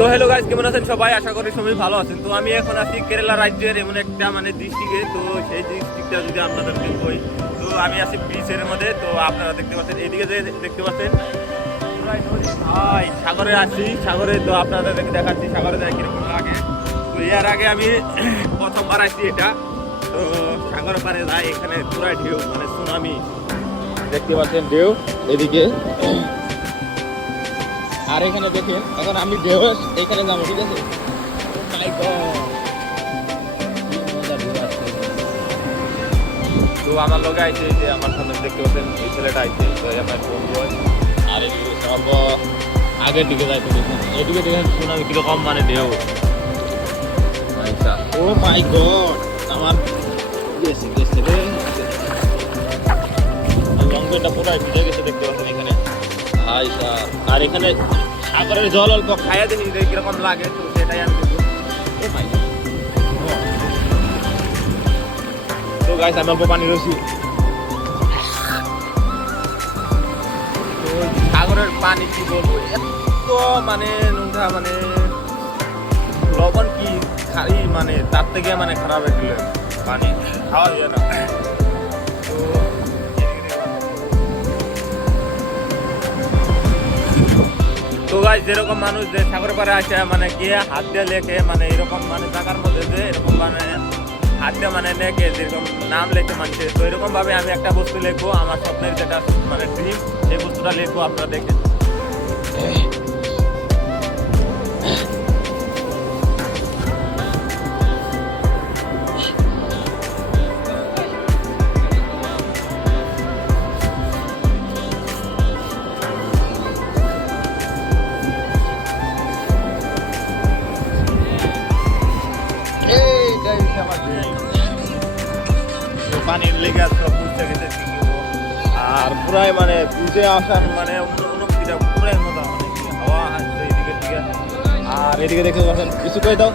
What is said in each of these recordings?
তো hello guys, কেমন আছেন সবাই? আশা করি সবাই ভালো আছেন। তো আমি এখন আছি কেরালা রাজ্যের এমন একটা ডিস্ট্রিক্টে। তো সেই ডিস্ট্রিক্টটা যদি আপনাদেরকে কই, তো আমি আছি বিচের মধ্যে। তো আপনারা দেখতে পাচ্ছেন, এইদিকে যে দেখতে পাচ্ছেন ভাই সাগরে আছি, সাগরে। তো আপনাদেরকে দেখাচ্ছি সাগরে যায় কিরকম লাগে। তো এর আগে আমি প্রথমবার আসছি এটা। তো সাগর পারে যায়, এখানে পুরা ঢেউ, সুনামি দেখতে পাচ্ছেন, ঢেউ এদিকে। আর এখানে দেখেন, এখন আমি ঢেউ এখানে যাবো, ঠিক আছে? তো আমার লোক আইছে, যে আমার সামনে দেখতে পাচ্ছেন এই ছেলেটা আইছে, তো আমার বন্ধু। আর এদিকে সব আগের দিকে যাইতে দেখেন, এদিকে দেখেন সুনামি কিরকম, ঢেউ। ও মাই গড, আমার লঙ্গটা পুরো ভিজে গেছে, দেখতে পাচ্ছেন এখানে। আর এখানে সাগরের জল অল্প খাইয়া দেখি কিরকম লাগে, তো সেটাই আমি দেখবো। তো গাইস, আমি অল্প পানি রয়েছি। সাগরের পানি কি বলবো, এত নোংরা, লবণ কি খাই, তার থেকে খারাপ হয়ে পানি খাওয়া যায় না। তো গাইস, যেরকম মানুষ যে সাগর পাড়ে আসে গিয়ে হাত দিয়ে লেখে, এরকম জায়গার মধ্যে যে এরকম হাত দিয়ে লেখে, যেরকম নাম লেখে মানুষের। তো এরকম ভাবে আমি একটা বস্তু লিখবো, আমার স্বপ্নের যেটা ড্রিম, সেই বস্তুটা লিখবো, আপনারা দেখেন। পানির লেগে সব বুঝতে গেছে, আর পুরাই বুঝে আসার অনুভূতিটা পুরাই মজা, হাওয়া আসছে এদিকে থেকে। আর এদিকে দেখতে পাচ্ছেন, কিছু করে দাও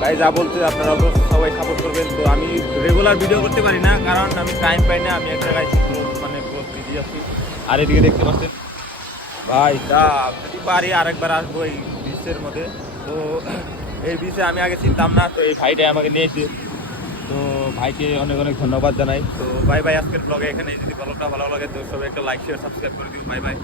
ভাই, যা বলছে আপনারা সবাই সাপোর্ট করবেন। তো আমি রেগুলার ভিডিও করতে পারি না, কারণ আমি টাইম পাই না, আমি এক জায়গায় বিজি আছি। আর এদিকে দেখতে পাচ্ছেন ভাই, যদি পারি আরেকবার আসবো এই বিচের মধ্যে। তো এই বিচে আমি আগে চিনতাম না, তো এই ভাইটাই আমাকে নিয়েছে। তো ভাইকে অনেক অনেক ধন্যবাদ জানাই। তো বাই বাই, আজকের ব্লগে এখানে। যদি ব্লগটা ভালো লাগে তো সবাই একটা লাইক শেয়ার সাবস্ক্রাইব করে দিন। Bye bye.